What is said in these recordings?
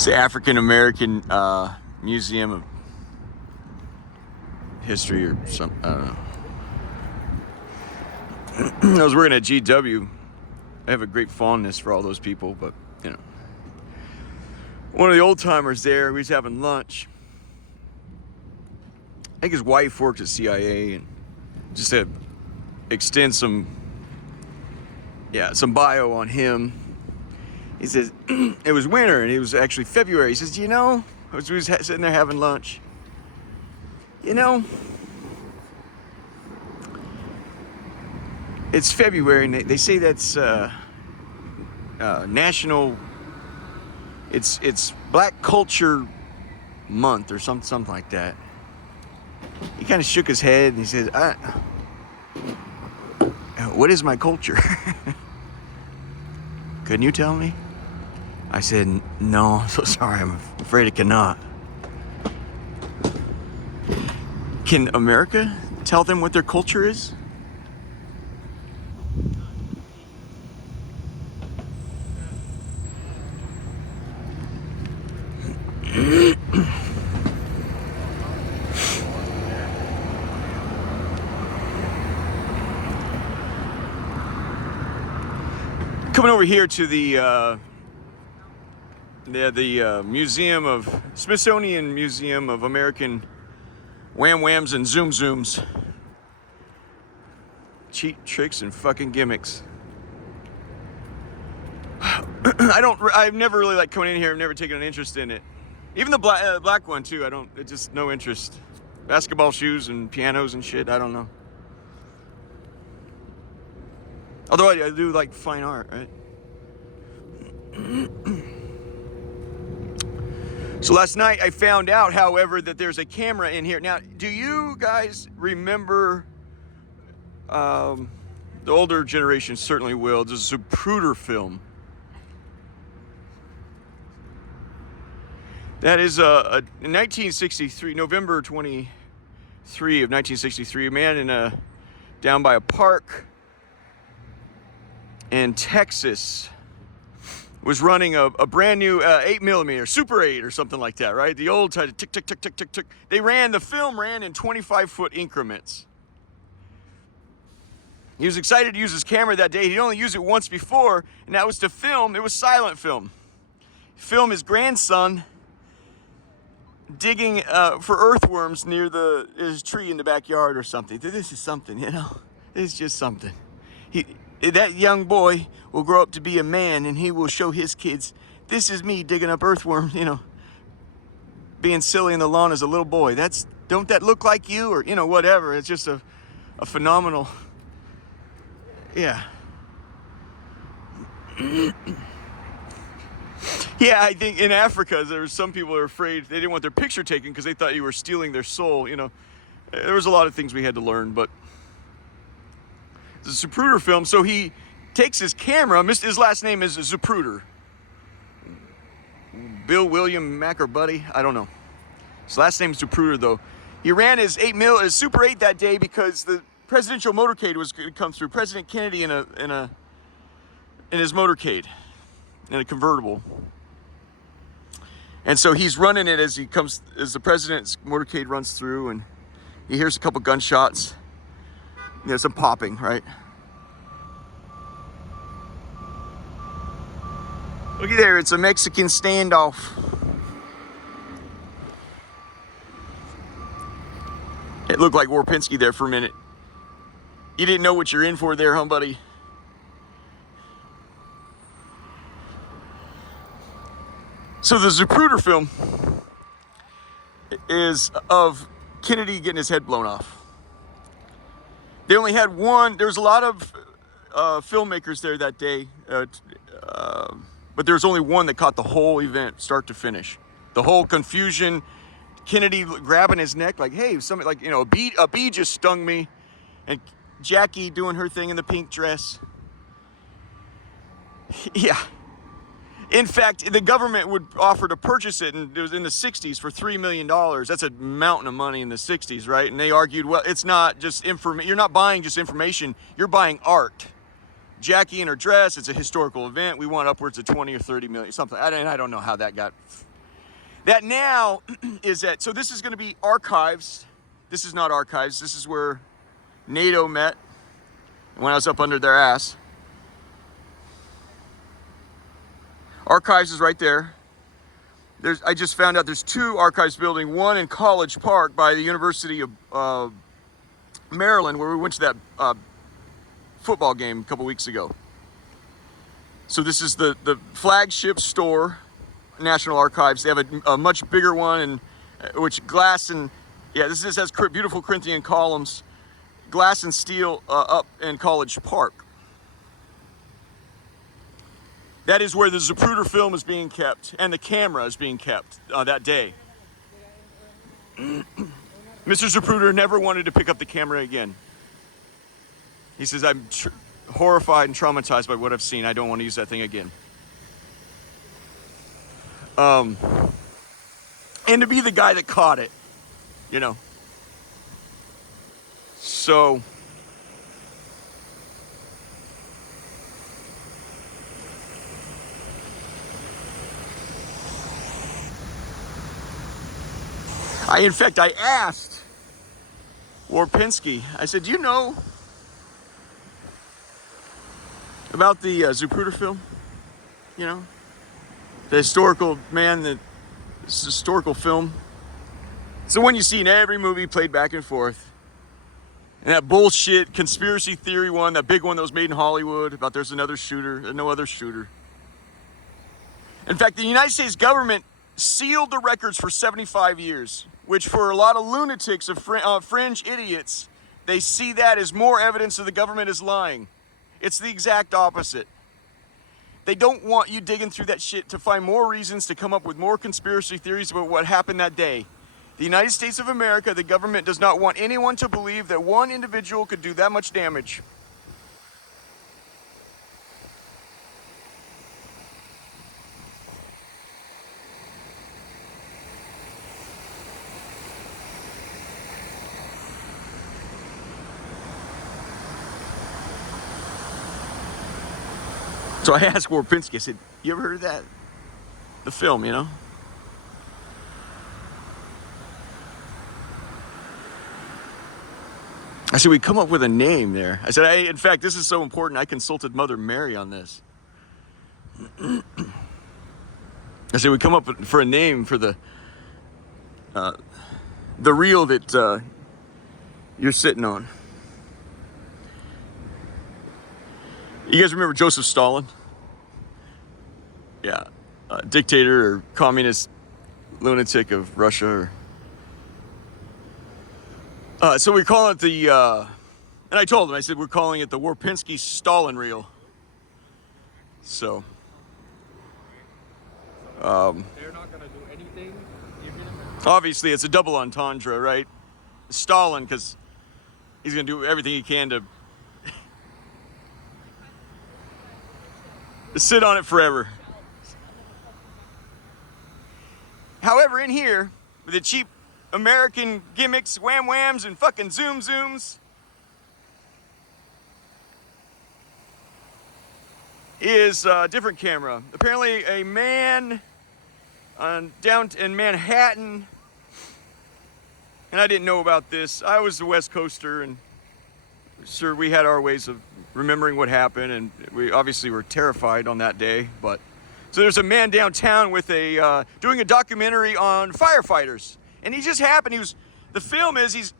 It's the African American Museum of History or something. I don't know. I was working at GW. I have a great fondness for all those people, but you know, one of the old timers there, we was having lunch. I think his wife worked at CIA, and just to extend some bio on him. He says it was winter and it was actually February. He says, you know, we was sitting there having lunch. You know, it's February and they say that's national. It's Black Culture Month or something like that. He kind of shook his head and he said, "What is my culture?" Couldn't you tell me? I said, no, I'm so sorry, I'm afraid I cannot. Can America tell them what their culture is? Coming over here to the Smithsonian Museum of American Wham Whams and Zoom Zooms. Cheat tricks and fucking gimmicks. I've never really liked coming in here. I've never taken an interest in it. Even the black one too. It's just no interest. Basketball shoes and pianos and shit. I don't know. Although I do like fine art, right? So last night I found out, however, that there's a camera in here. Now, do you guys remember, the older generation certainly will, the Zapruder film? That is in 1963, November 23 of 1963, a man down by a park in Texas was running a brand new 8mm, Super 8 or something like that, right? The old type, tick, tick, tick, tick, tick, tick. The film ran in 25-foot increments. He was excited to use his camera that day. He'd only used it once before, and that was to film. It was silent film. Film his grandson digging for earthworms near his tree in the backyard or something. This is something, you know? This is just something. That young boy will grow up to be a man, and he will show his kids, this is me digging up earthworms, you know, being silly in the lawn as a little boy. Don't that look like you? Or, you know, whatever. It's just a phenomenal, yeah. Yeah, I think in Africa, there were some people who were afraid, they didn't want their picture taken because they thought you were stealing their soul, you know. There was a lot of things we had to learn, but the Zapruder film, so he takes his camera, his last name is Zapruder. Bill William Mac or Buddy, I don't know. His last name is Zapruder though. He ran his Super 8 that day because the presidential motorcade was going to come through. President Kennedy in his motorcade, in a convertible. And so he's running it as the president's motorcade runs through, and he hears a couple gunshots. There's some popping, right? Looky there, it's a Mexican standoff. It looked like Warpinski there for a minute. You didn't know what you're in for there, huh, buddy? So the Zapruder film is of Kennedy getting his head blown off. They only had one. There was a lot of filmmakers there that day, but there was only one that caught the whole event, start to finish. The whole confusion, Kennedy grabbing his neck like, hey, something like, you know, a bee just stung me, and Jackie doing her thing in the pink dress. Yeah. In fact, the government would offer to purchase it, and it was in the 60s for $3 million. That's a mountain of money in the 60s, right? And they argued, well, it's not just information. You're not buying just information. You're buying art. Jackie in her dress, it's a historical event. We want upwards of 20 or 30 million, something. I don't know how that got That now is at, so this is going to be archives. This is not archives. This is where NATO met when I was up under their ass. Archives is right there. I just found out there's 2 archives building, one in College Park by the University of Maryland, where we went to that football game a couple weeks ago. So this is the flagship store, National Archives. They have a much bigger one, and which glass and, yeah, this has beautiful Corinthian columns, glass and steel up in College Park. That is where the Zapruder film is being kept, and the camera is being kept that day. Mr. Zapruder never wanted to pick up the camera again. He says, I'm horrified and traumatized by what I've seen. I don't want to use that thing again. And to be the guy that caught it, you know. So, in fact, I asked Warpinski, I said, do you know about the Zapruder film? You know, the historical historical film. It's the one you see in every movie, played back and forth. And that bullshit conspiracy theory one, that big one that was made in Hollywood about there's another shooter, there's no other shooter. In fact, the United States government sealed the records for 75 years, which for a lot of lunatics, of fringe idiots, they see that as more evidence that the government is lying. It's the exact opposite. They don't want you digging through that shit to find more reasons to come up with more conspiracy theories about what happened that day. The United States of America, the government does not want anyone to believe that one individual could do that much damage. So I asked Warpinski, I said, you ever heard of that? The film, you know? I said, we come up with a name there. I said, in fact, this is so important, I consulted Mother Mary on this. I said, we come up for a name for the reel that you're sitting on. You guys remember Joseph Stalin? Yeah, dictator or communist lunatic of Russia. So we call it the, and I told him, I said, we're calling it the Warpinski Stalin reel. So, they're not gonna do anything. Obviously, it's a double entendre, right? Stalin, because he's gonna do everything he can to sit on it forever. However, in here, with the cheap American gimmicks, wham whams, and fucking zoom zooms, is a different camera. Apparently, a man down in Manhattan, and I didn't know about this. I was a West Coaster, and sure, we had our ways of remembering what happened, and we obviously were terrified on that day. But so there's a man downtown with a doing a documentary on firefighters, and he just happened. The film is he's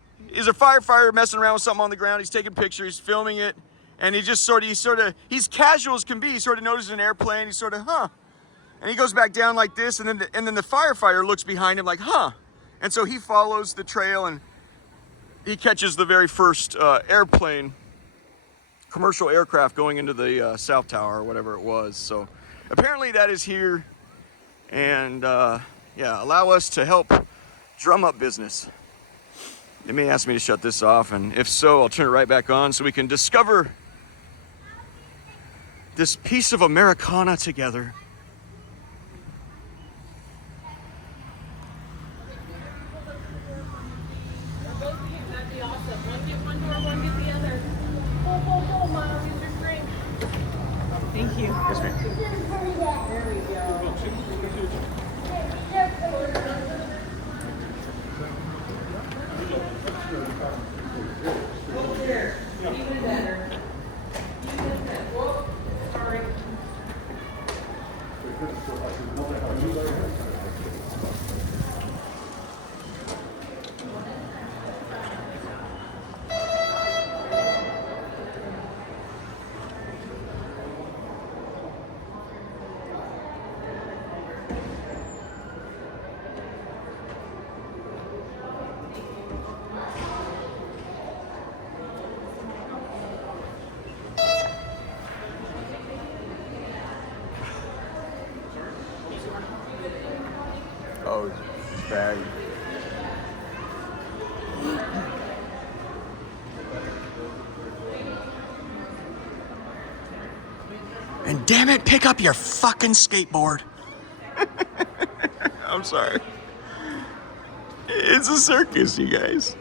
a firefighter messing around with something on the ground. He's taking pictures, he's filming it, and he's he's casual as can be. He sort of notices an airplane. He's sort of and he goes back down like this, and then the firefighter looks behind him like and so he follows the trail and he catches the very first airplane. Commercial aircraft going into the South Tower or whatever it was. So apparently that is here, and yeah, allow us to help drum up business. They may ask me to shut this off, and if so, I'll turn it right back on so we can discover this piece of Americana together. That'd be awesome. One get one door, one get the other. Pull, Mom. Use your strength. Thank you. Yes, ma'am. There we go. Even better. Even better. Whoa, sorry. Oh, it's bad. And damn it, pick up your fucking skateboard. I'm sorry. It's a circus, you guys.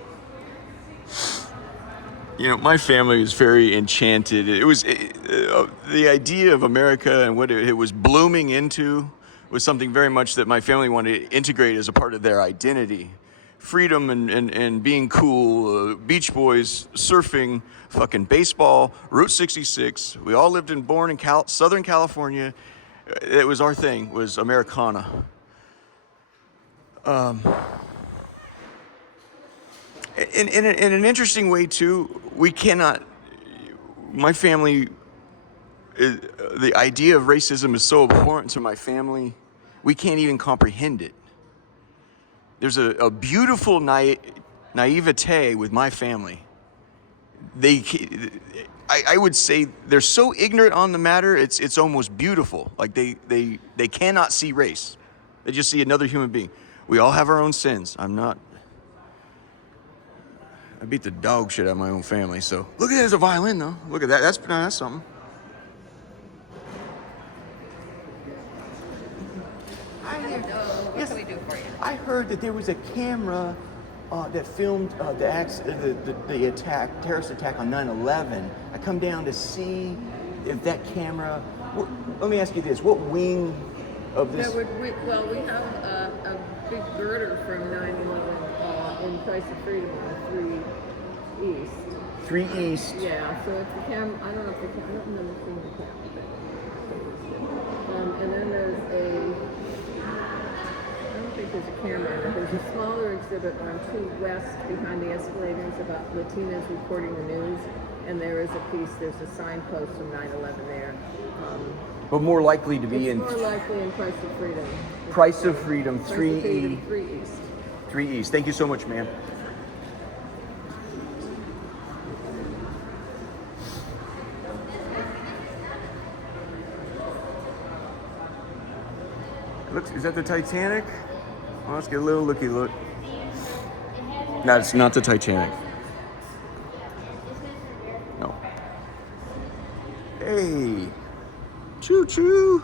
You know, my family was very enchanted. It was the idea of America and what it was blooming into was something very much that my family wanted to integrate as a part of their identity. Freedom and being cool, Beach Boys, surfing, fucking baseball, Route 66. We all lived and born in Southern California. It was our thing, was Americana. In an interesting way too, we cannot, my family, the idea of racism is so abhorrent to my family, we can't even comprehend it. There's a beautiful naivete with my family. I would say they're so ignorant on the matter, it's almost beautiful. Like they cannot see race. They just see another human being. We all have our own sins. I beat the dog shit out of my own family, so. Look at that as a violin, though. Look at that, that's something. What can we do for you? I heard that there was a camera that filmed the attack, terrorist attack on 9/11. I come down to see if that camera, let me ask you this, what wing of this? We have a big girder from 9/11 in Price of Freedom on 3 East. 3 East. Yeah, so if the camera, I don't remember seeing the camera. And then I don't think there's a camera, but there's a smaller exhibit on 2 West behind the escalators about Latinas reporting the news. And there is a piece, there's a signpost from 9/11 there. But more likely to be It's more likely in Price of Freedom. Price of Freedom, 3 Freedom, 3 East. 3 East. Thank you so much, ma'am. Is that the Titanic? Well, let's get a little looky look. No, it's not the Titanic. No. Hey, choo choo.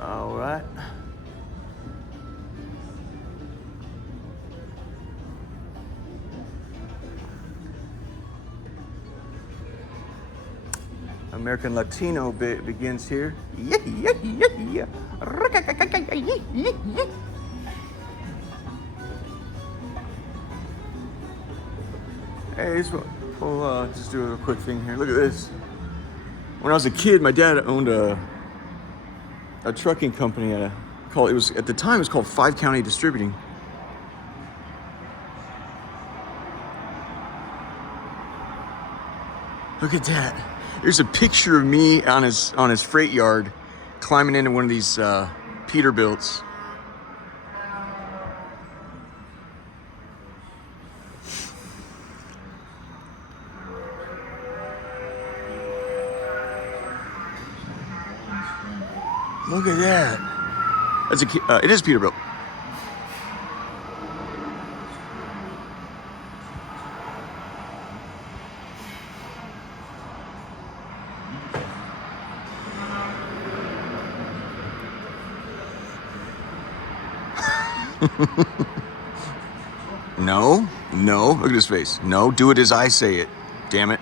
All right. American Latino begins here. Yeah, yeah, yeah, yeah. Hey, we'll just do a quick thing here. Look at this. When I was a kid, my dad owned a trucking company at the time it was called 5 County Distributing. Look at that. There's a picture of me on his freight yard climbing into one of these Peterbilts. Look at that. It is Peterbilt. No, no. Look at his face. No, do it as I say it. Damn it.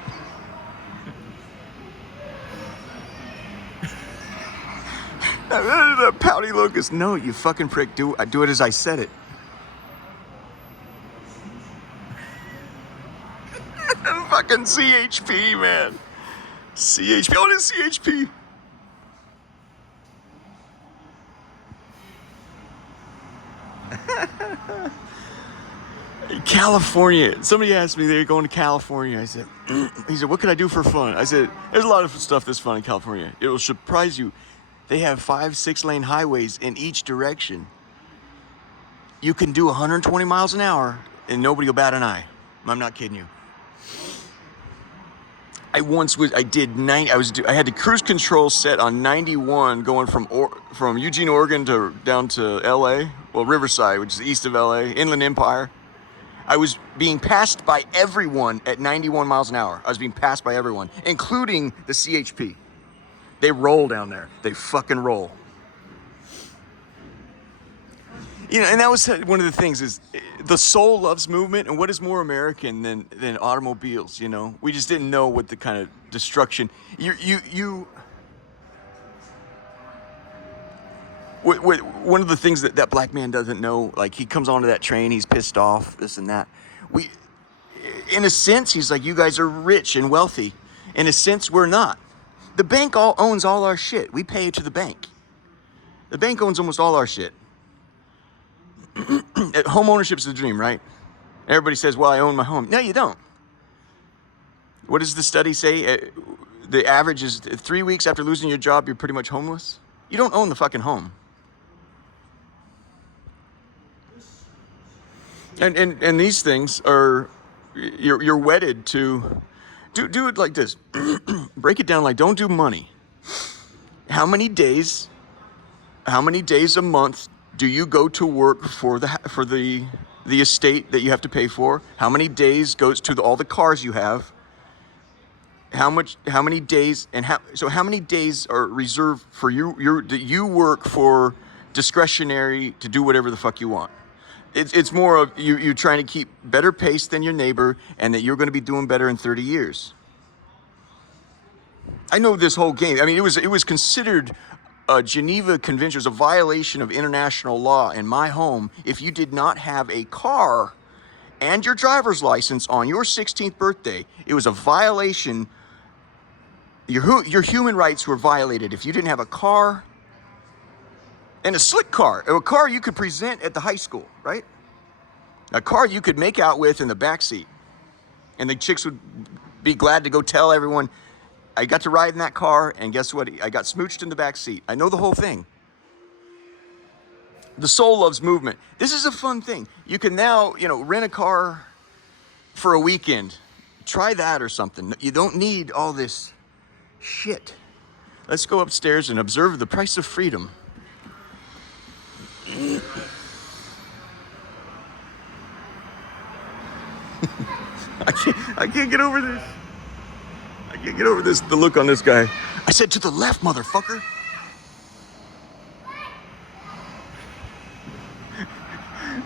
The pouty look is, no, you fucking prick. Do it as I said it. Fucking CHP, man. CHP. Oh, it is CHP. California. Somebody asked me they're going to California. I said, he said, what can I do for fun? I said, there's a lot of stuff that's fun in California. It will surprise you. They have 5-6 lane highways in each direction. You can do 120 miles an hour and nobody will bat an eye. I'm not kidding you. I had the cruise control set on 91 going from Eugene, Oregon to down to LA, well, Riverside, which is east of LA, Inland Empire. I was being passed by everyone at 91 miles an hour. I was being passed by everyone, including the CHP. They roll down there. They fucking roll. You know, and that was one of the things is the soul loves movement, and what is more American than automobiles? You know, we just didn't know what the kind of destruction. One of the things that black man doesn't know, like he comes onto that train, he's pissed off, this and that. In a sense, he's like, you guys are rich and wealthy. In a sense, we're not. The bank owns all our shit. We pay it to the bank. The bank owns almost all our shit. Home ownership is the dream, right? Everybody says, well, I own my home. No, you don't. What does the study say? The average is 3 weeks after losing your job, you're pretty much homeless. You don't own the fucking home. And these things are, you're wedded to, do it like this. Break it down like, don't do money. How many days a month do you go to work for the estate that you have to pay for? How many days goes to all the cars you have? How many days how many days are reserved for that you work for discretionary to do whatever the fuck you want? It's more of you trying to keep better pace than your neighbor and that you're going to be doing better in 30 years. I know this whole game. I mean, it was considered a Geneva Convention. It was a violation of international law in my home if you did not have a car and your driver's license on your 16th birthday. It was a violation. Your human rights were violated if you didn't have a car and a slick car, a car you could present at the high school, right? A car you could make out with in the back seat, and the chicks would be glad to go tell everyone, I got to ride in that car, and guess what? I got smooched in the back seat. I know the whole thing. The soul loves movement. This is a fun thing. You can now, rent a car for a weekend. Try that or something. You don't need all this shit. Let's go upstairs and observe the price of freedom. I can't get over this. I can't get over this, the look on this guy. I said to the left, motherfucker.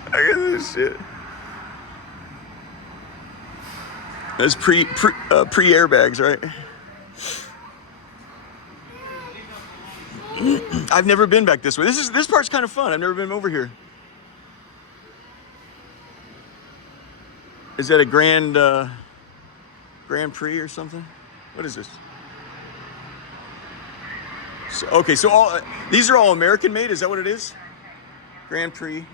Look at this shit. That's pre airbags, right? I've never been back this way. This part's kind of fun. I've never been over here. Is that a Grand Prix or something? What is this? So these are all American made. Is that what it is? Grand Prix.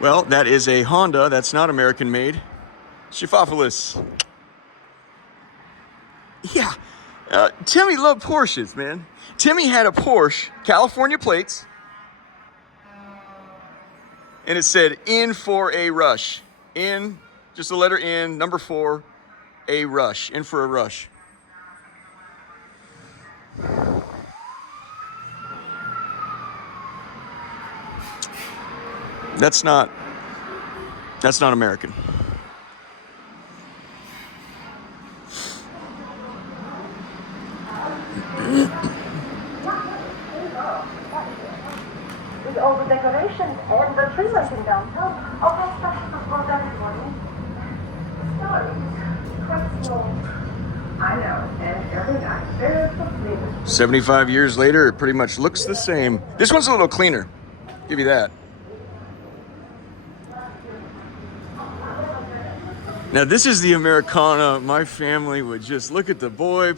Well, that is a Honda. That's not American made. Schifopolis. Yeah. Timmy loved Porsches, man. Timmy had a Porsche, California plates, and it said, in for a rush. In, just the letter N, number 4, a rush. In for a rush. That's not American. all the decorations and the tree lighting downtown. I'll have special for everybody. Stories. Quite small. I know, and every night there's the flavors. 75 years later, it pretty much looks the same. This one's a little cleaner. Give you that. Now this is the Americana. My family would just look at the boy.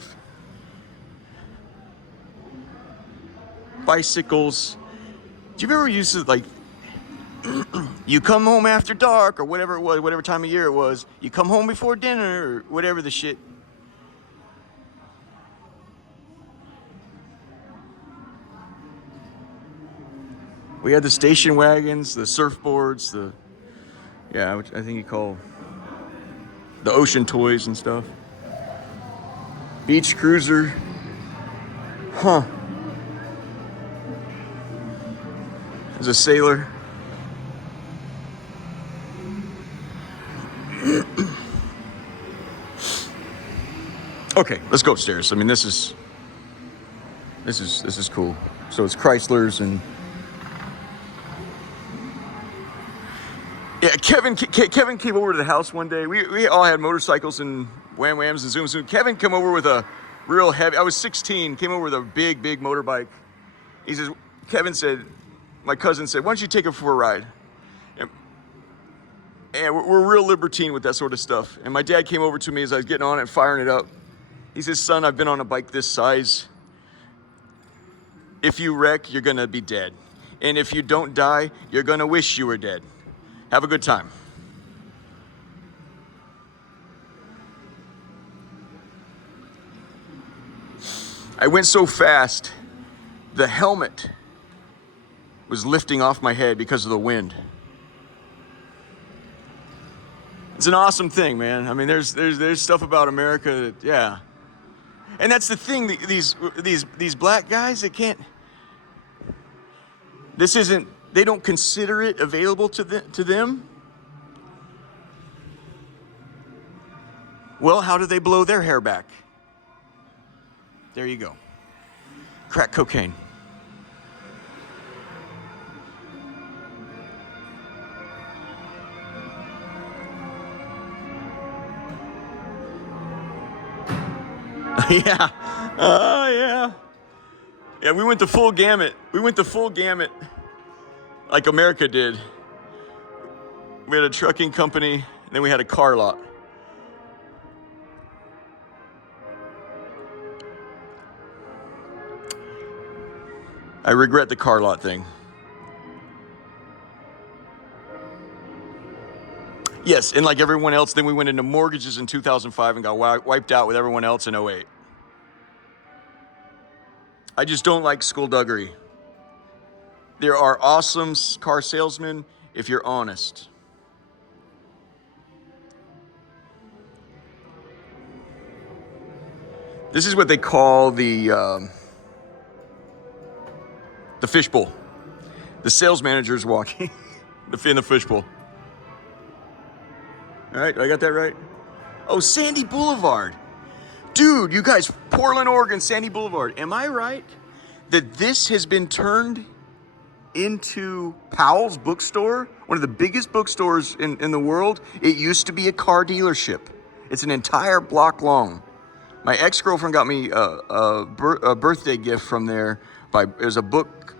Bicycles. Do you ever used to, like, you come home after dark or whatever it was, whatever time of year it was, you come home before dinner or whatever the shit. We had the station wagons, the surfboards, which I think you call the ocean toys and stuff. Beach cruiser. Huh. As a sailor. Okay, let's go upstairs. I mean, this is cool. So it's Chrysler's and yeah, Kevin came over to the house one day. We all had motorcycles and Wham Whams and Zoom Zoom. Kevin came over with a real heavy, I was 16, came over with a big motorbike. He says, Kevin said, my cousin said, why don't you take it for a ride? And we're real libertine with that sort of stuff. And my dad came over to me as I was getting on it, firing it up. He says, son, I've been on a bike this size. If you wreck, you're gonna be dead. And if you don't die, you're gonna wish you were dead. Have a good time. I went so fast, the helmet was lifting off my head because of the wind. It's an awesome thing, man. I mean, there's stuff about America that, yeah. And that's the thing, these black guys, they can't, this isn't, they don't consider it available to them. Well, how do they blow their hair back? There you go. Crack cocaine. Yeah. Oh, yeah. Yeah, we went the full gamut. Like America did. We had a trucking company, and then we had a car lot. I regret the car lot thing. Yes, and like everyone else, then we went into mortgages in 2005 and got wiped out with everyone else in 2008. I just don't like skullduggery. There are awesome car salesmen if you're honest. This is what they call the fishbowl. The sales manager's walking in the fishbowl. All right, I got that right? Oh, Sandy Boulevard. Dude, you guys, Portland, Oregon, Sandy Boulevard. Am I right that this has been turned into Powell's bookstore? One of the biggest bookstores in the world. It used to be a car dealership. It's an entire block long. My ex-girlfriend got me a birthday gift from there. It was a book,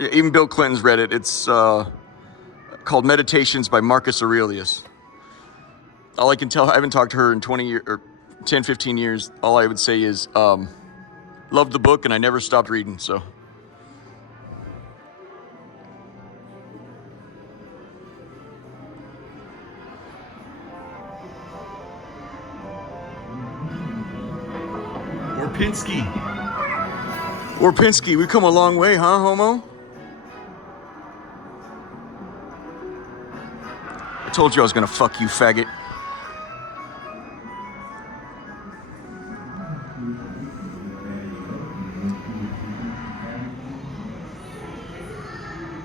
even Bill Clinton's read it. It's called Meditations by Marcus Aurelius. All I can tell, I haven't talked to her in 20 years, or 10, 15 years. All I would say is, loved the book and I never stopped reading, so. Orpinski, we come a long way, huh, homo? I told you I was gonna fuck you, faggot.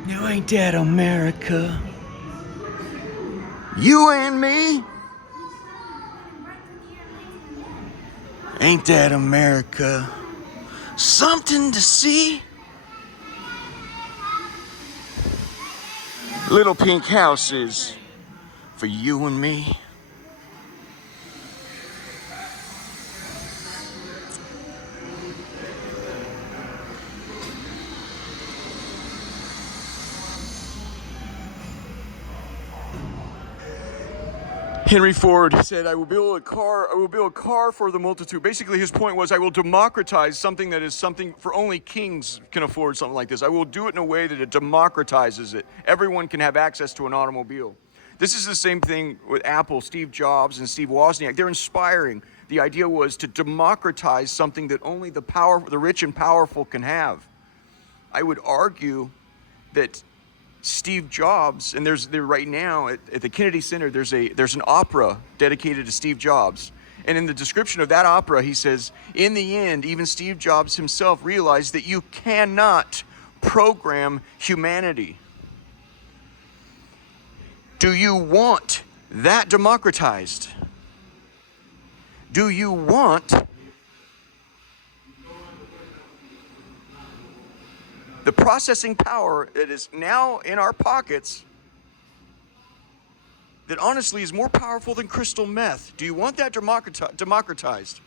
You ain't that America. You and me. Ain't that America? Something to see. Little pink houses for you and me. Henry Ford said, I will build a car for the multitude. Basically, his point was, I will democratize something that is something for only kings can afford something like this. I will do it in a way that it democratizes it. Everyone can have access to an automobile. This is the same thing with Apple, Steve Jobs and Steve Wozniak. They're inspiring. The idea was to democratize something that only the rich and powerful can have. I would argue that Steve Jobs, and there right now at the Kennedy Center, there's an opera dedicated to Steve Jobs. And in the description of that opera, he says, in the end, even Steve Jobs himself realized that you cannot program humanity. Do you want that democratized? Do you want the processing power that is now in our pockets that honestly is more powerful than crystal meth? Do you want that democratized?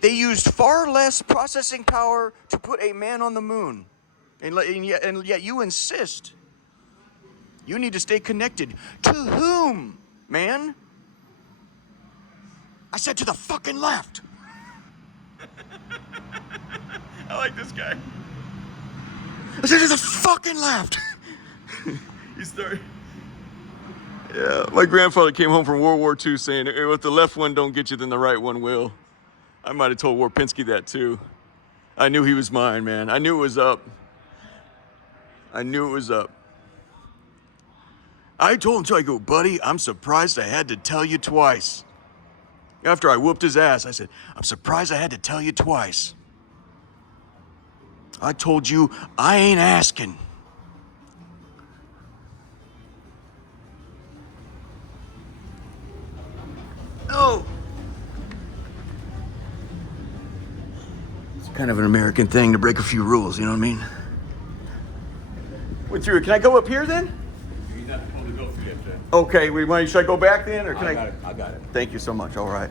They used far less processing power to put a man on the moon. And yet you insist you need to stay connected. To whom, man? I said to the fucking left. I like this guy. I said to the fucking left. He started. Yeah, my grandfather came home from World War II saying, if the left one don't get you, then the right one will. I might have told Warpinski that too. I knew he was mine, man. I knew it was up. I knew it was up. I told him, so I go, buddy, I'm surprised I had to tell you twice. After I whooped his ass, I said, I'm surprised I had to tell you twice. I told you, I ain't asking. Oh. It's kind of an American thing to break a few rules, you know what I mean? Went through it. Can I go up here then? You're not told to go through yet, Jay. Okay, should I go back then, or can I got it. Thank you so much, all right.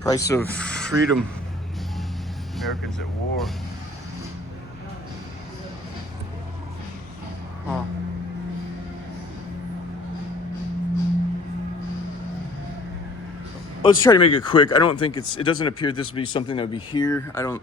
Price of freedom. Americans at war. Huh. Let's try to make it quick. I don't think it doesn't appear this would be something that would be here. I don't.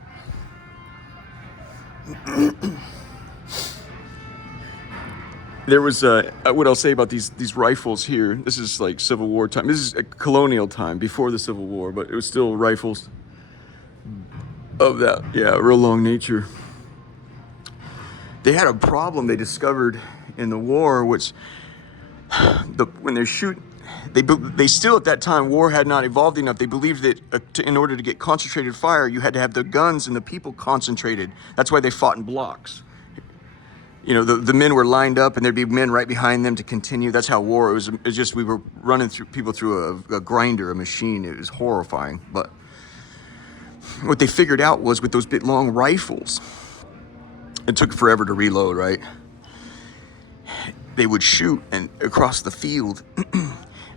There was what I'll say about these rifles here. This is like Civil War time. This is a colonial time before the Civil War, but it was still rifles of that, real long nature. They had a problem they discovered in the war, which when they shoot, they still at that time, war had not evolved enough. They believed that in order to get concentrated fire, you had to have the guns and the people concentrated. That's why they fought in blocks. You know, the men were lined up and there'd be men right behind them to continue. That's how war, it was just, we were running people through a grinder, a machine. It was horrifying. But what they figured out was with those bit long rifles, it took forever to reload, right? They would shoot across the field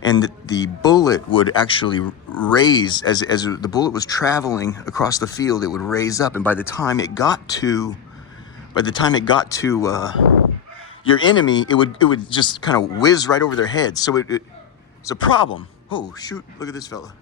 and the bullet would actually raise, as the bullet was traveling across the field, it would raise up. And by the time it got to your enemy, it would just kind of whiz right over their heads. So it's a problem. Oh, shoot, look at this fella.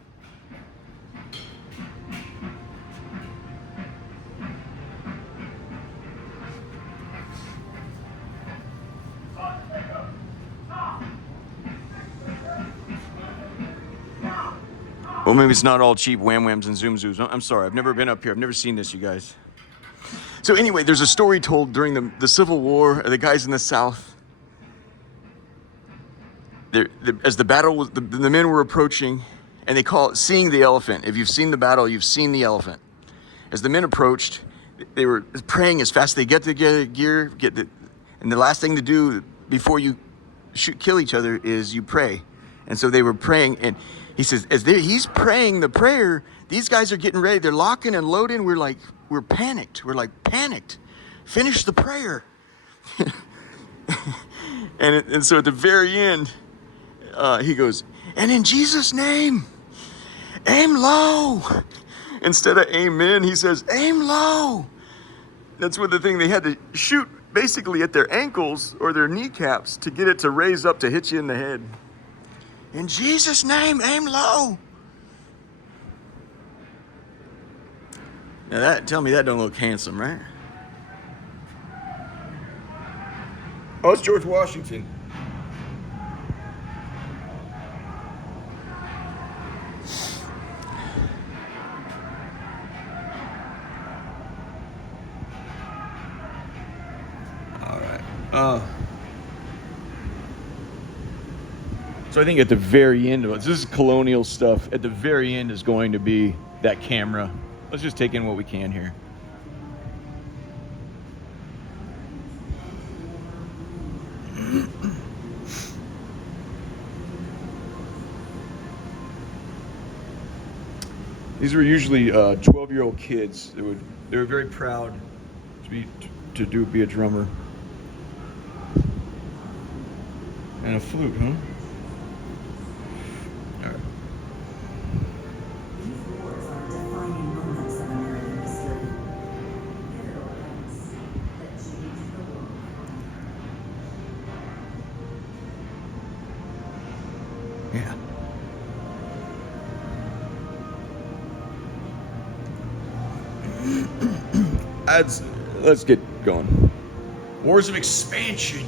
Well, maybe it's not all cheap wham whams and zoom zooms. I'm sorry, I've never been up here. I've never seen this, you guys. So anyway, there's a story told during the Civil War. The guys in the South, as the battle was, the men were approaching, and they call it seeing the elephant. If you've seen the battle, you've seen the elephant. As the men approached, they were praying as fast as they get together gear, and the last thing to do before you kill each other is you pray. And so they were praying, and he says, he's praying the prayer, these guys are getting ready. They're locking and loading. We're panicked. We're like panicked. Finish the prayer. and so at the very end, he goes, and in Jesus' name, aim low. Instead of amen, he says, aim low. That's what the thing, they had to shoot basically at their ankles or their kneecaps to get it to raise up to hit you in the head. In Jesus' name, aim low. Now tell me that don't look handsome, right? Oh, it's George Washington. All right. So I think at the very end of it, this is colonial stuff. At the very end is going to be that camera. Let's just take in what we can here. These were usually 12-year-old kids. They were very proud to be a drummer. And a flute, huh? Yeah. Let's get going. Wars of expansion.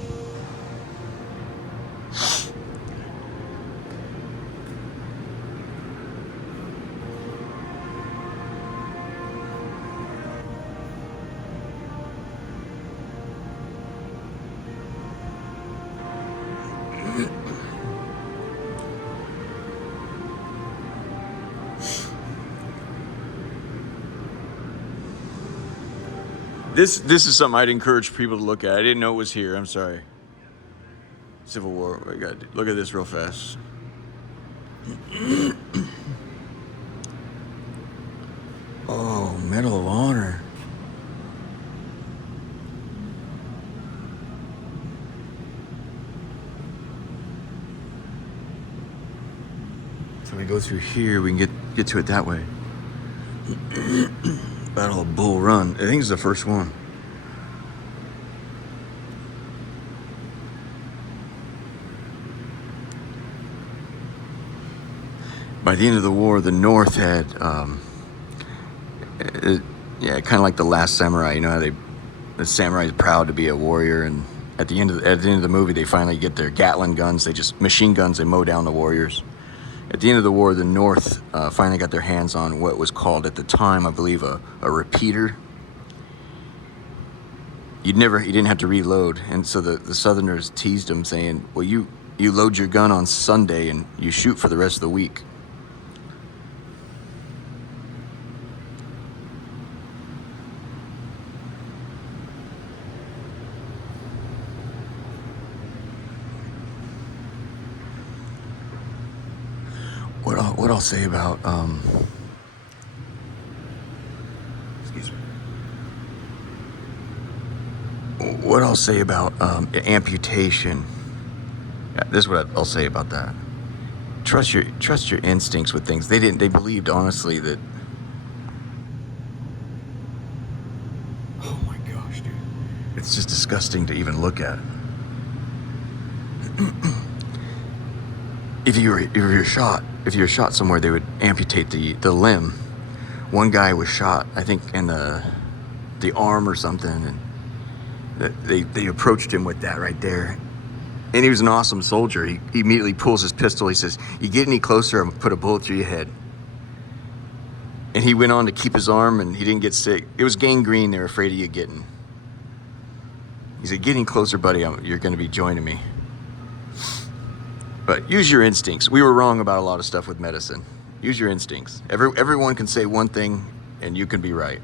This is something I'd encourage people to look at. I didn't know it was here. I'm sorry. Civil War. We got to look at this real fast. Oh, Medal of Honor. So we go through here. We can get to it that way. Battle of Bull Run. I think it's the first one. By the end of the war, the North had, kind of like the Last Samurai. You know how the samurai is proud to be a warrior, and at the end of the movie, they finally get their Gatling guns. They just machine guns. They mow down the warriors. At the end of the war, the North finally got their hands on what was called at the time, I believe, a repeater. You didn't have to reload, and so the Southerners teased them, saying, "Well, you load your gun on Sunday and you shoot for the rest of the week." What I'll say about excuse me. What I'll say about amputation. Yeah, this is what I'll say about that. Trust your instincts with things. They believed honestly that. Oh my gosh, dude! It's just disgusting to even look at. If you were shot somewhere, they would amputate the limb. One guy was shot, I think, in the arm or something, and they approached him with that right there. And he was an awesome soldier. He immediately pulls his pistol. He says, "You get any closer, I'm gonna put a bullet through your head." And he went on to keep his arm, and he didn't get sick. It was gangrene they were afraid of you getting. He said, getting closer, buddy, you're going to be joining me. But use your instincts. We were wrong about a lot of stuff with medicine. Use your instincts. Everyone can say one thing, and you can be right.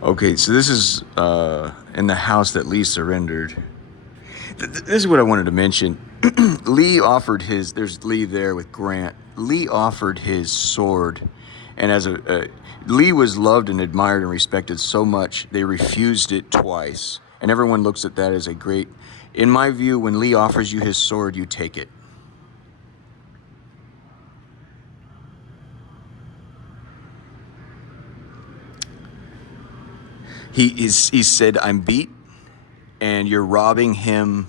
Okay, so this is in the house that Lee surrendered. This is what I wanted to mention. Lee offered his, there's Lee there with Grant. Lee offered his sword. And as Lee was loved and admired and respected so much, they refused it twice. And everyone looks at that as a great, in my view, when Lee offers you his sword, you take it. He said, I'm beat, and you're robbing him.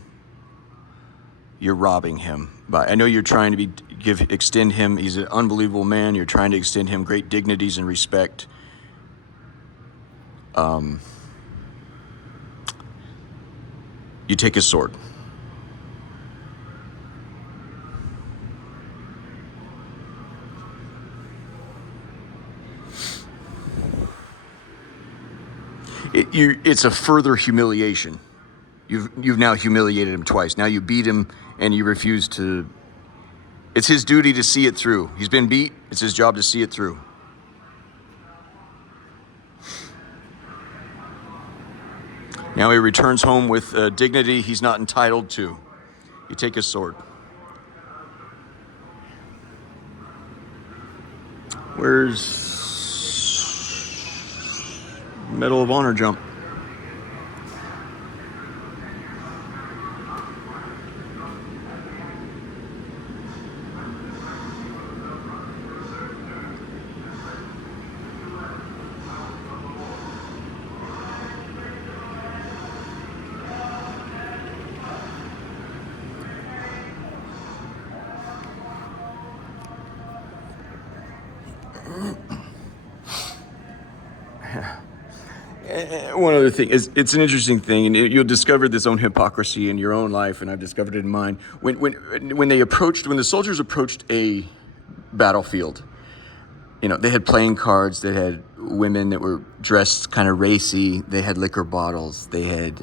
You're robbing him. But I know you're trying to extend him. He's an unbelievable man. You're trying to extend him great dignities and respect. You take his sword. It's a further humiliation. You've now humiliated him twice. Now you beat him, and you refuse to. It's his duty to see it through. He's been beat. It's his job to see it through. Now he returns home with dignity he's not entitled to. You take his sword. Where's Medal of Honor jump? One other thing is, it's an interesting thing, and you'll discover this own hypocrisy in your own life, and I've discovered it in mine. When the soldiers approached a battlefield, they had playing cards, they had women that were dressed kind of racy, they had liquor bottles, they had,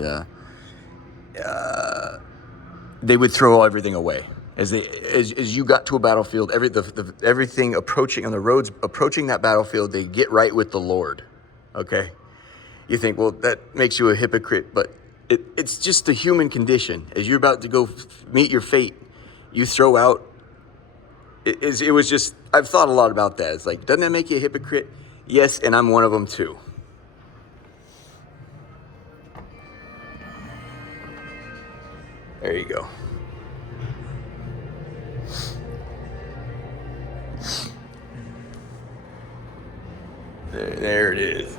they would throw everything away. As you got to a battlefield, everything approaching on the roads, approaching that battlefield, they get right with the Lord, okay? You think, well, that makes you a hypocrite, but it's just the human condition. As you're about to go meet your fate, you throw out. It was just, I've thought a lot about that. It's like, doesn't that make you a hypocrite? Yes, and I'm one of them too. There you go. There it is.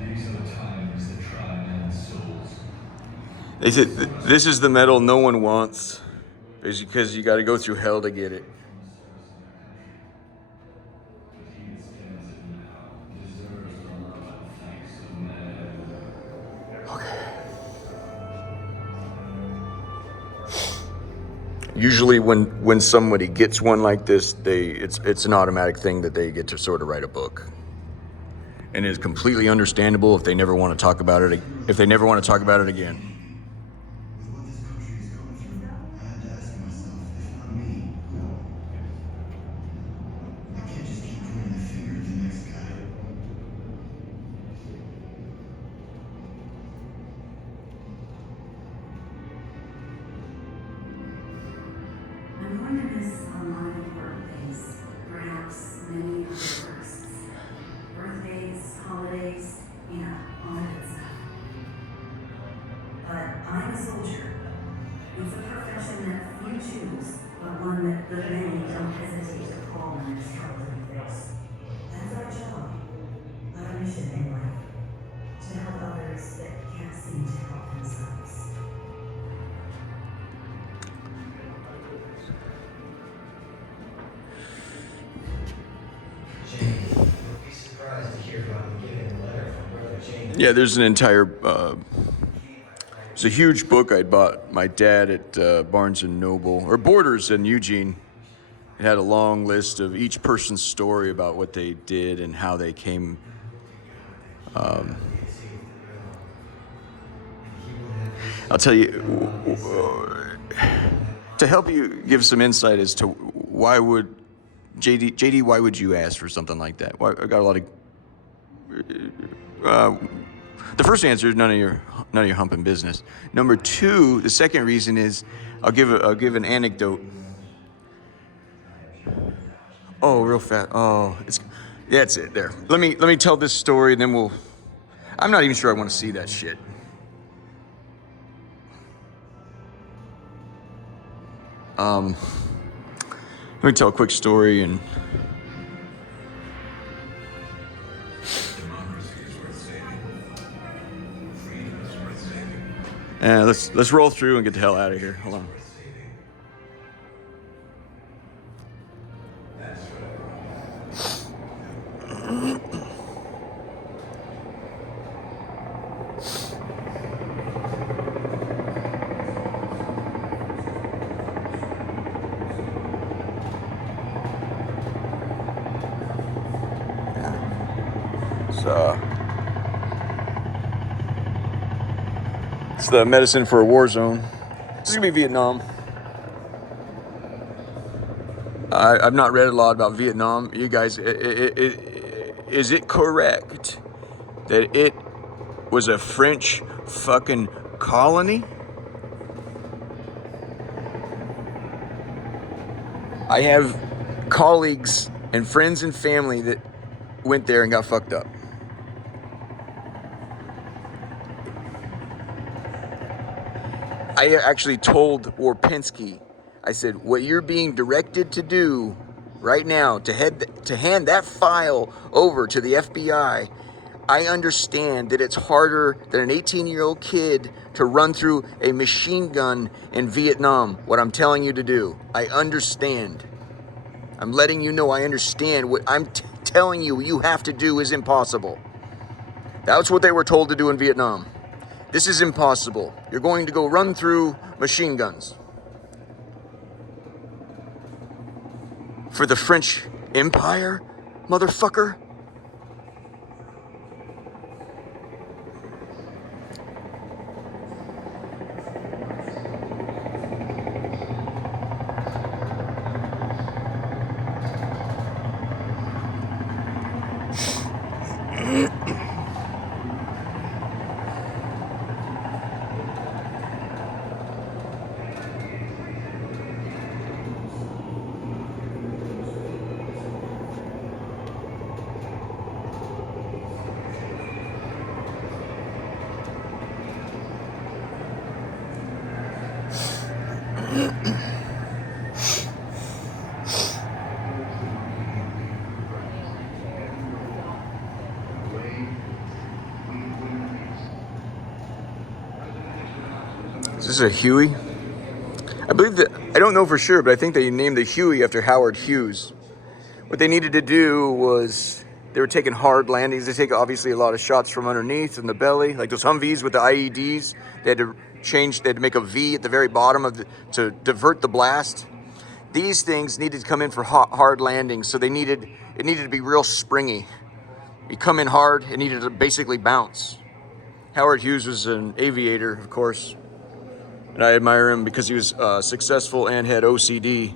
These are the times that try men's souls. They said, this is the medal no one wants, because you got to go through hell to get it. Usually when somebody gets one like this, it's an automatic thing that they get to sort of write a book. And it's completely understandable if they never want to talk about it, if they never want to talk about it again. With what this country is going through, I had to ask myself, if not me, I can't just keep pointing the finger at the next guy. I'm going to miss a lot of birthdays, perhaps many of the firsts. Birthdays, holidays, all that good stuff. Yeah, there's an entire, it's a huge book I bought my dad at Barnes & Noble, or Borders in Eugene. It had a long list of each person's story about what they did and how they came. I'll tell you, to help you give some insight as to why would, JD, why would you ask for something like that? Why, I got a lot of, the first answer is none of your humping business. Number two, the second reason is, I'll give an anecdote. Oh, real fast. Oh, that's it. There. Let me tell this story, and then I'm not even sure I want to see that shit. Let me tell a quick story and. Let's roll through and get the hell out of here. Hold on. It's the medicine for a war zone. This is gonna be Vietnam. I've not read a lot about Vietnam. You guys, is it correct that it was a French fucking colony? I have colleagues and friends and family that went there and got fucked up. I actually told Warpinski, I said, what you're being directed to do right now, to hand that file over to the FBI, I understand that it's harder than an 18-year-old kid to run through a machine gun in Vietnam, what I'm telling you to do. I understand. I'm letting you know I understand. What I'm telling you you have to do is impossible. That's what they were told to do in Vietnam. This is impossible. You're going to go run through machine guns. For the French Empire, motherfucker? Is this a Huey? I believe that, I don't know for sure, but I think they named the Huey after Howard Hughes. What they needed to do was, they were taking hard landings. They take obviously a lot of shots from underneath in the belly, like those Humvees with the IEDs. They had to make a V at the very bottom to divert the blast. These things needed to come in for hard landings, so it needed to be real springy. You come in hard, it needed to basically bounce. Howard Hughes was an aviator, of course, and I admire him because he was successful and had OCD.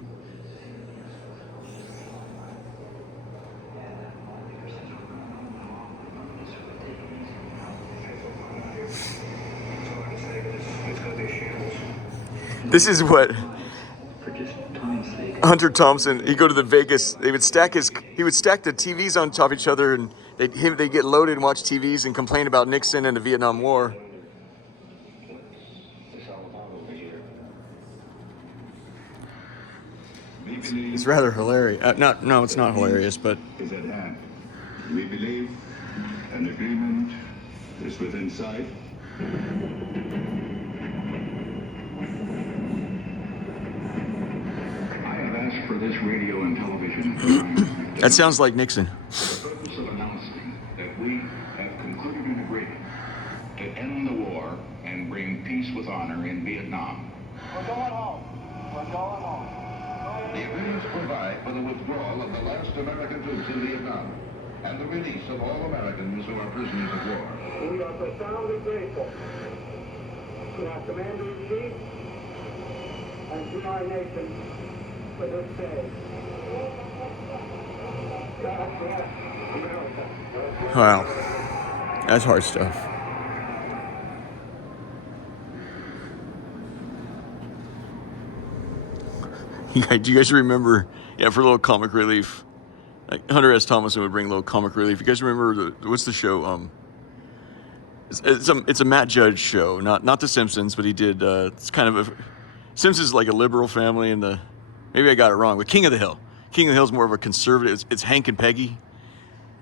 This is what Hunter Thompson, he'd go to the Vegas, he would stack the TVs on top of each other, and they'd get loaded and watch TVs and complain about Nixon and the Vietnam War. It's rather hilarious. No, it's not hilarious, but Is at hand. We believe an agreement is within sight. I have asked for this radio and television. that sounds like Nixon. For the purpose of announcing that we have concluded an agreement American troops in Vietnam and the release of all Americans who are prisoners of war. We are profoundly grateful to our Commander-in-Chief and to our nation for this day. God bless America. Wow. That's hard stuff. Do you guys remember, for a little comic relief, like Hunter S. Thomason would bring a little comic relief. You guys remember, what's the show? It's a Matt Judge show, not The Simpsons, but he did, it's kind of Simpsons is like a liberal family, and maybe I got it wrong, but King of the Hill. King of the Hill is more of a conservative, it's Hank and Peggy,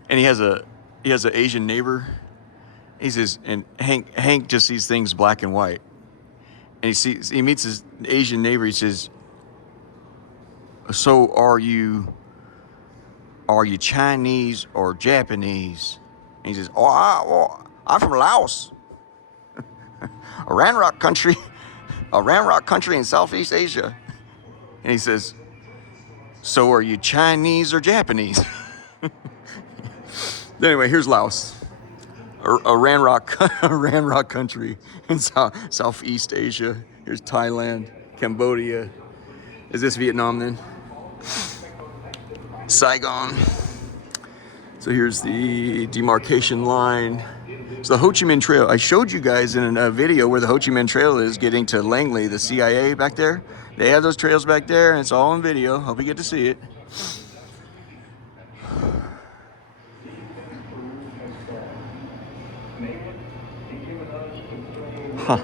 and he has an Asian neighbor. He says, and Hank just sees things black and white. And he meets his Asian neighbor, he says, so are you Chinese or Japanese? And he says, I'm from Laos, a Ranrock country in Southeast Asia. And he says, so are you Chinese or Japanese? Anyway, here's Laos, a Ranrock country in Southeast Asia. Here's Thailand, Cambodia. Is this Vietnam then? Saigon. So here's the demarcation line. So the Ho Chi Minh Trail, I showed you guys in a video where the Ho Chi Minh Trail is getting to Langley, the CIA back there. They have those trails back there, and it's all on video. Hope you get to see it. Huh.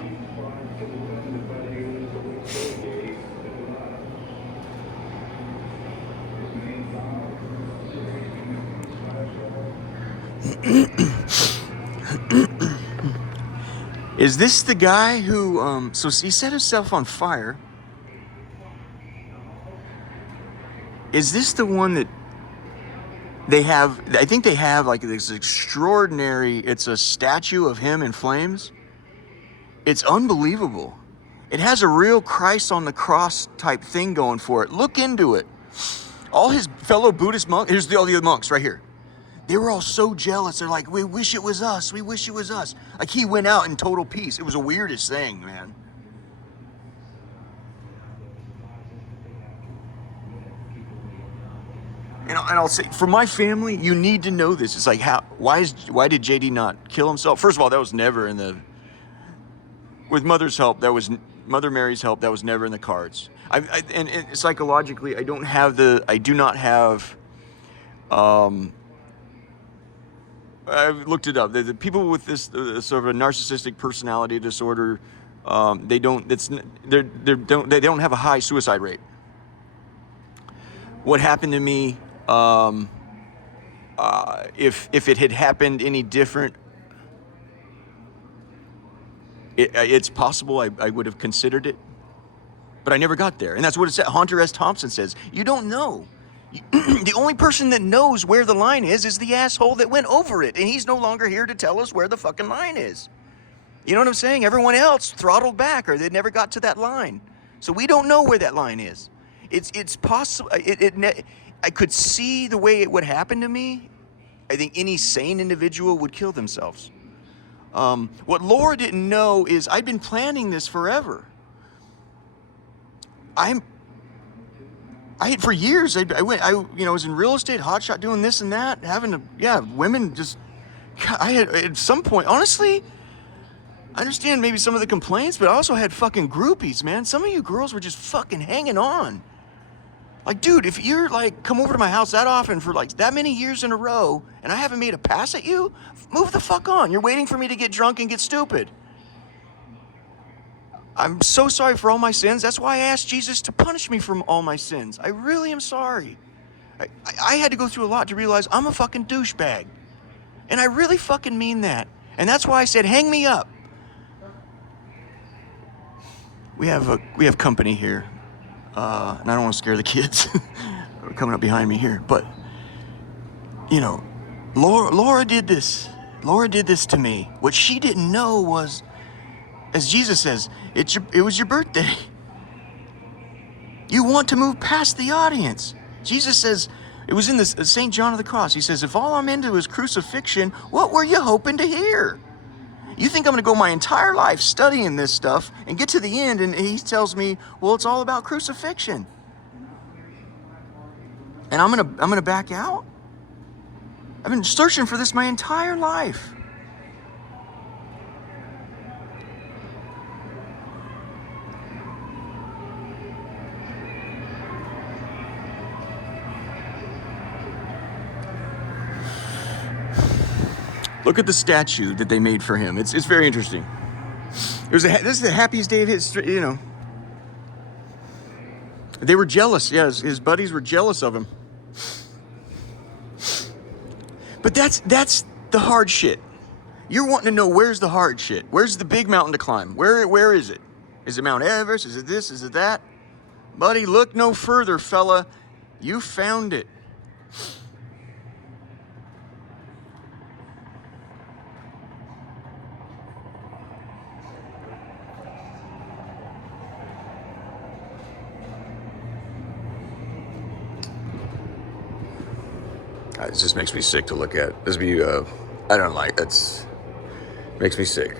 Is this the guy who, so he set himself on fire? Is this the one that they have, I think they have like this extraordinary, it's a statue of him in flames. It's unbelievable. It has a real Christ on the cross type thing going for it. Look into it. All his fellow Buddhist monks, here's all the other monks right here. They were all so jealous. They're like, we wish it was us. We wish it was us. Like he went out in total peace. It was the weirdest thing, man. And I'll say, for my family, you need to know this. It's like, why did JD not kill himself? First of all, that was never in the, with Mother's help, Mother Mary's help, that was never in the cards. And psychologically, I do not have, I've looked it up. The people with this sort of a narcissistic personality disorder, they don't have a high suicide rate. What happened to me, if it had happened any different, it's possible I would have considered it, but I never got there. And that's what it said. Hunter S. Thompson says, you don't know. The only person that knows where the line is the asshole that went over it. And he's no longer here to tell us where the fucking line is. You know what I'm saying? Everyone else throttled back or they never got to that line. So we don't know where that line is. It's possible. I could see the way it would happen to me. I think any sane individual would kill themselves. What Laura didn't know is I'd been planning this forever. For years, I was in real estate, hotshot, doing this and that, women just, I had, at some point, honestly, I understand maybe some of the complaints, but I also had fucking groupies, man. Some of you girls were just fucking hanging on. Like, dude, if you're like, come over to my house that often for like that many years in a row, and I haven't made a pass at you, move the fuck on. You're waiting for me to get drunk and get stupid. I'm so sorry for all my sins. That's why I asked Jesus to punish me from all my sins. I really am sorry. I had to go through a lot to realize I'm a fucking douchebag. And I really fucking mean that. And that's why I said, hang me up. We have company here. And I don't want to scare the kids coming up behind me here. But, Laura did this. Laura did this to me. What she didn't know was, as Jesus says, it was your birthday. You want to move past the audience. Jesus says, It was in this St. John of the Cross. He says, if all I'm into is crucifixion, what were you hoping to hear? You think I'm going to go my entire life studying this stuff and get to the end and he tells me, well, it's all about crucifixion. And I'm going to back out? I've been searching for this my entire life. Look at the statue that they made for him. It's very interesting. This is the happiest day of history, you know. They were jealous. Yeah, his buddies were jealous of him. But that's the hard shit. You're wanting to know where's the hard shit. Where's the big mountain to climb? Where is it? Is it Mount Everest? Is it this? Is it that? Buddy, look no further, fella. You found it. It just makes me sick to look at. I don't like, makes me sick.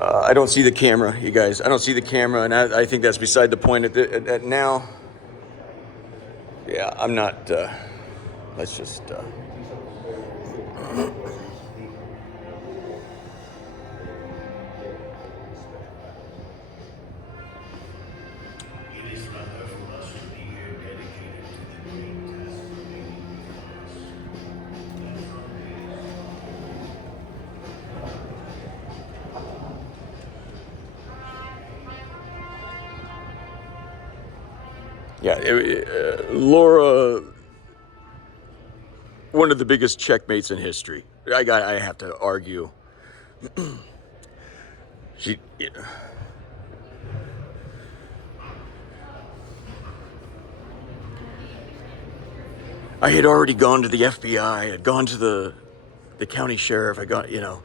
I don't see the camera, you guys. I don't see the camera, and I think that's beside the point at now. Yeah, I'm not, let's just, Laura, one of the biggest checkmates in history. I have to argue. I had already gone to the FBI. I had gone to the county sheriff. I got, you know.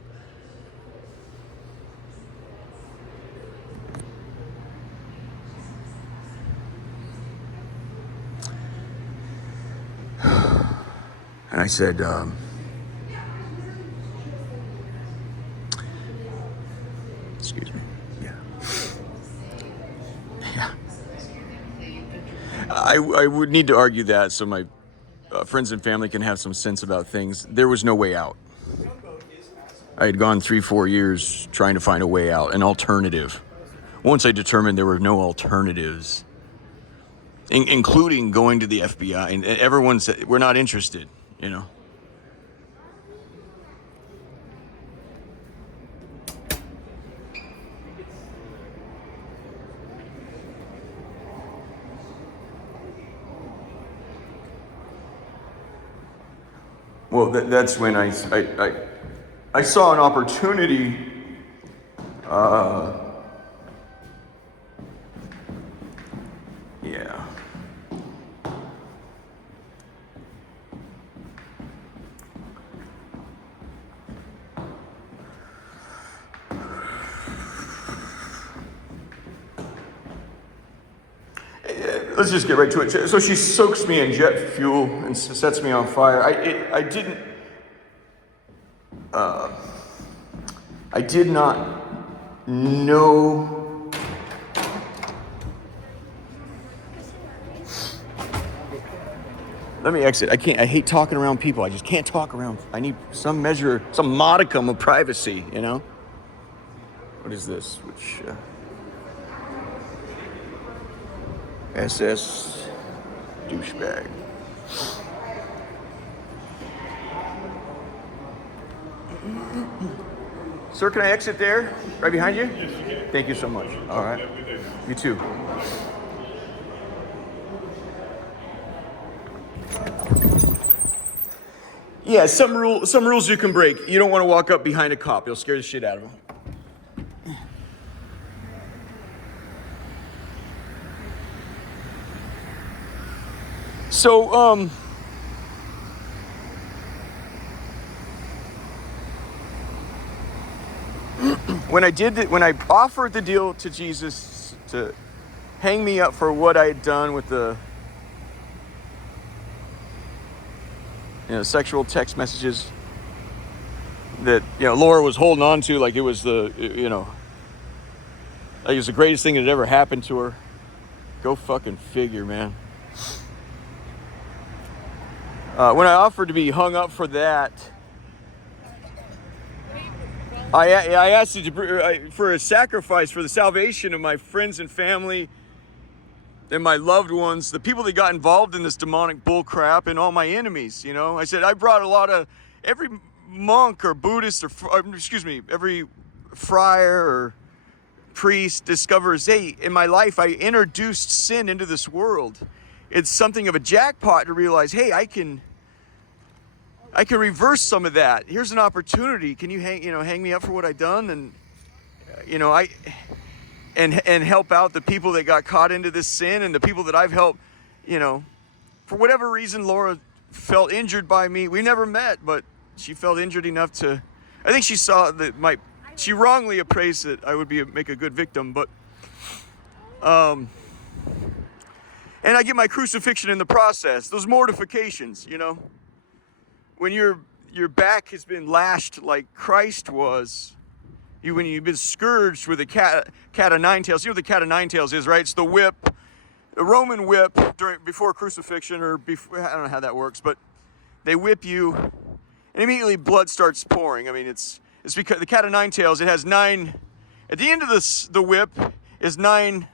And I said, excuse me, yeah. I would need to argue that so my friends and family can have some sense about things. There was no way out. I had gone 3-4 years trying to find a way out, an alternative. Once I determined there were no alternatives, including going to the FBI, and everyone said, we're not interested. You know. Well, that's when I saw an opportunity. Yeah. Let's just get right to it. So she soaks me in jet fuel and sets me on fire. I did not know. Let me exit. I hate talking around people. I just can't talk around. I need some measure, some modicum of privacy, you know? What is this? Which, SS douchebag. Sir, can I exit there? Right behind you? Yes, you can. Thank you so much. All right. You too. Yeah, some rules you can break. You don't want to walk up behind a cop. You'll scare the shit out of him. So, when I offered the deal to Jesus to hang me up for what I had done with the sexual text messages that, Laura was holding on to like it was like it was the greatest thing that had ever happened to her. Go fucking figure, man. When I offered to be hung up for that, I asked for a sacrifice for the salvation of my friends and family and my loved ones, the people that got involved in this demonic bull crap, and all my enemies. I said, I brought every monk or Buddhist or every friar or priest discovers, hey, in my life I introduced sin into this world. It's something of a jackpot to realize, hey, I can reverse some of that. Here's an opportunity. Can you hang me up for what I've done, and help out the people that got caught into this sin, and the people that I've helped. For whatever reason, Laura felt injured by me. We never met, but she felt injured enough to. I think she saw that she wrongly appraised that I would make a good victim, but and I get my crucifixion in the process. Those mortifications, when your back has been lashed like Christ was, when you've been scourged with a cat of nine tails. You know what the cat of nine tails is, right? It's the whip, the Roman whip before crucifixion, or before, I don't know how that works, but they whip you, and immediately blood starts pouring. I mean, it's because the cat of nine tails. It has 9. At the end of the whip is 9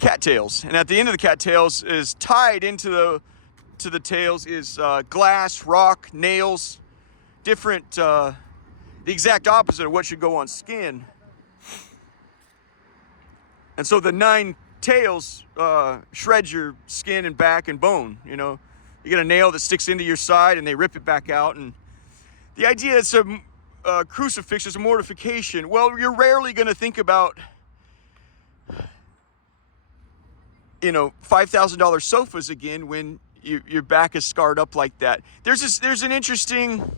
cattails, and at the end of the cattails is tied into the tails is glass, rock, nails, different, the exact opposite of what should go on skin. And so the 9 tails shred your skin and back and bone. You get a nail that sticks into your side, and they rip it back out. And the idea is a crucifix is a mortification. Well, you're rarely going to think about $5,000 sofas again when your back is scarred up like that. There's an interesting,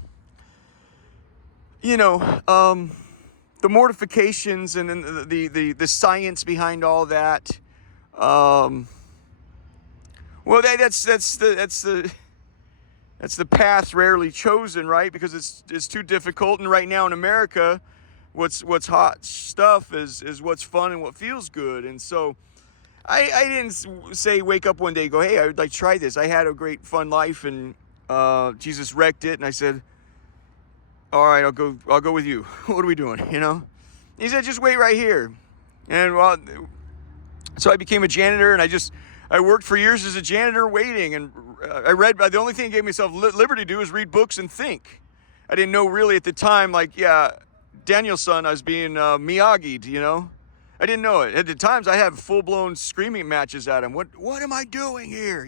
the mortifications and then the science behind all that. Well, that's the path rarely chosen, right? Because it's too difficult. And right now in America, what's hot stuff is what's fun and what feels good. And so I didn't say wake up one day and go, hey, I would like to try this. I had a great fun life, and Jesus wrecked it, and I said, all right, I'll go with you. What are we doing? He said, just wait right here. And so I became a janitor, and I worked for years as a janitor waiting, and I read. The only thing I gave myself liberty to do is read books and think. I didn't know really at the time, Daniel-san, I was being Miyagi'd, I didn't know it. At the times, I had full-blown screaming matches at him. What am I doing here?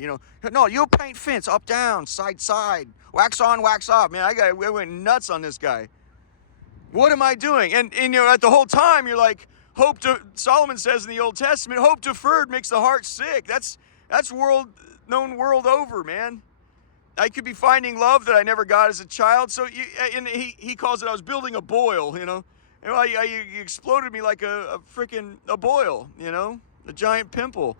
No, you'll paint fence, up, down, side, side, wax on, wax off. Man, I went nuts on this guy. What am I doing? And at the whole time, you're like, Solomon says in the Old Testament, hope deferred makes the heart sick. That's known world over, man. I could be finding love that I never got as a child. So he calls it, I was building a boil, You exploded me like a freaking boil, a giant pimple.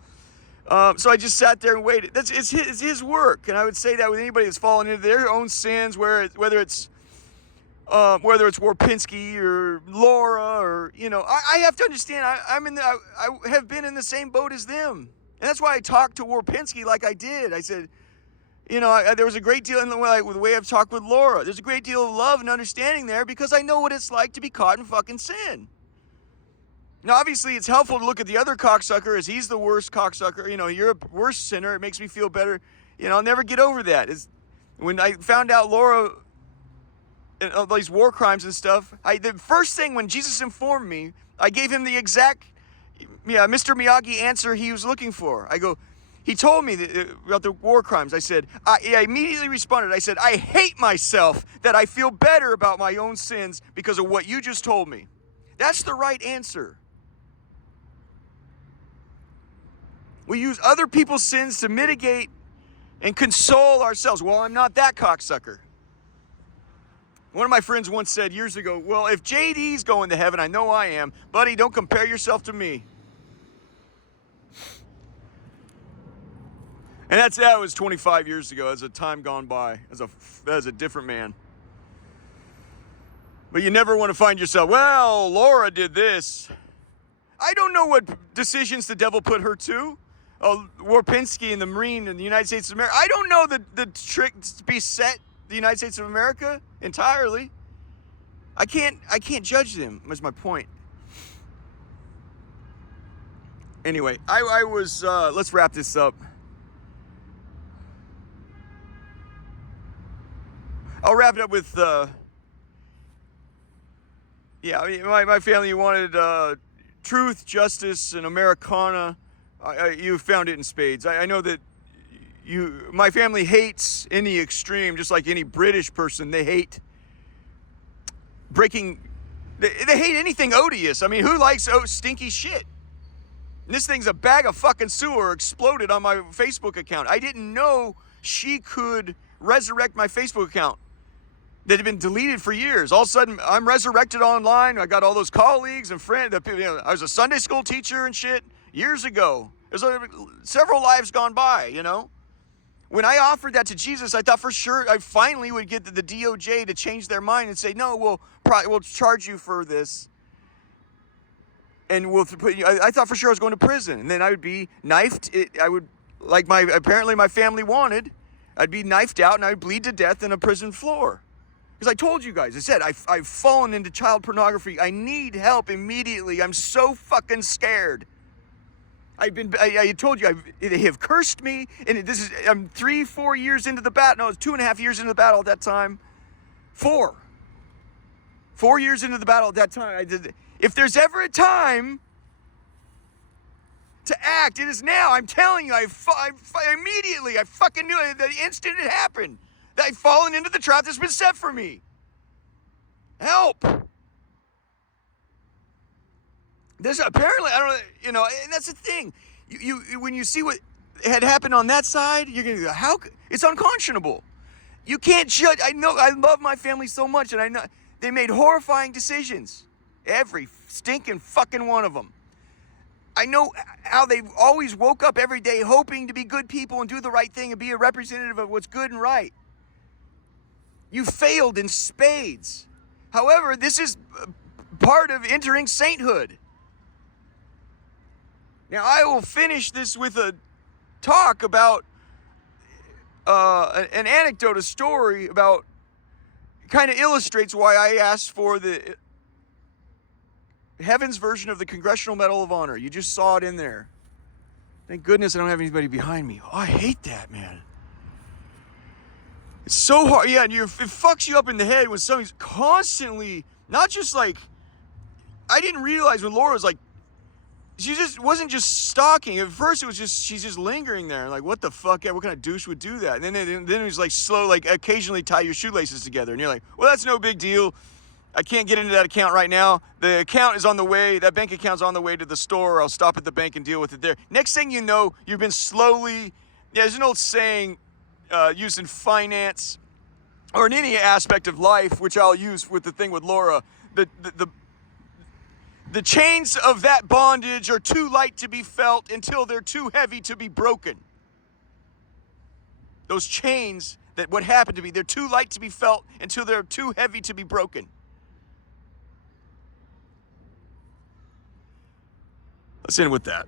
So I just sat there and waited. It's his work, and I would say that with anybody that's fallen into their own sins, whether it's Warpinski or Laura or I have to understand. I have been in the same boat as them, and that's why I talked to Warpinski like I did. I said, there was a great deal in the way I've talked with Laura. There's a great deal of love and understanding there because I know what it's like to be caught in fucking sin. Now, obviously, it's helpful to look at the other cocksucker as he's the worst cocksucker. You're a worse sinner. It makes me feel better. I'll never get over that. When I found out Laura and all these war crimes and stuff, the first thing when Jesus informed me, I gave him the exact Mr. Miyagi answer he was looking for. He told me about the war crimes. I said, I immediately responded. I said, I hate myself that I feel better about my own sins because of what you just told me. That's the right answer. We use other people's sins to mitigate and console ourselves. Well, I'm not that cocksucker. One of my friends once said years ago, well, if JD's going to heaven, I know I am. Buddy, don't compare yourself to me. And that was 25 years ago, as a time gone by, as a different man. But you never want to find yourself, well, Laura did this. I don't know what decisions the devil put her to. Warpinski and the Marine in the United States of America. I don't know the trick to beset the United States of America entirely. I can't judge them, is my point. Anyway, I was, let's wrap this up. I'll wrap it up with, my family wanted truth, justice, and Americana. You found it in spades. I know that my family hates in the extreme, just like any British person. They hate breaking, they hate anything odious. I mean, who likes stinky shit? And this thing's a bag of fucking sewer exploded on my Facebook account. I didn't know she could resurrect my Facebook account that had been deleted for years. All of a sudden, I'm resurrected online. I got all those colleagues and friends. I was a Sunday school teacher and shit years ago. There's several lives gone by, you know. When I offered that to Jesus, I thought for sure I finally would get the DOJ to change their mind and say, no, we'll charge you for this. And we'll put you, I thought for sure I was going to prison. And then I would be knifed. Apparently my family wanted, I'd be knifed out and I'd bleed to death in a prison floor. Because I told you guys, I said, I've fallen into child pornography. I need help immediately. I'm so fucking scared. I told you, they have cursed me. And I'm 3-4 years into the battle. No, I was 2.5 years into the battle at that time. 4 years into the battle at that time. If there's ever a time to act, it is now. I'm telling you, I fucking knew it the instant it happened. That I've fallen into the trap that's been set for me. Help! There's apparently, I don't know, and that's the thing. You when you see what had happened on that side, you're gonna go, it's unconscionable. You can't judge. I know, I love my family so much, and I know they made horrifying decisions. Every stinking fucking one of them. I know how they always woke up every day hoping to be good people and do the right thing and be a representative of what's good and right. You failed in spades. However, this is part of entering sainthood. Now, I will finish this with a talk about an anecdote, a story about, kind of illustrates why I asked for the Heaven's version of the Congressional Medal of Honor. You just saw it in there. Thank goodness I don't have anybody behind me. Oh, I hate that, man. It's so hard. Yeah, and it fucks you up in the head when somebody's constantly, not just like, I didn't realize when Laura was like, she just wasn't just stalking. At first it was just, she's just lingering there. Like, what the fuck? What kind of douche would do that? And then it was like slow, like occasionally tie your shoelaces together. And you're like, well, that's no big deal. I can't get into that account right now. The account is on the way. That bank account's on the way to the store. I'll stop at the bank and deal with it there. Next thing you know, you've been slowly, there's an old saying used in finance or in any aspect of life, which I'll use with the thing with Laura. The chains of that bondage are too light to be felt until they're too heavy to be broken. Those chains, that what happened to me, they're too light to be felt until they're too heavy to be broken. Let's end with that.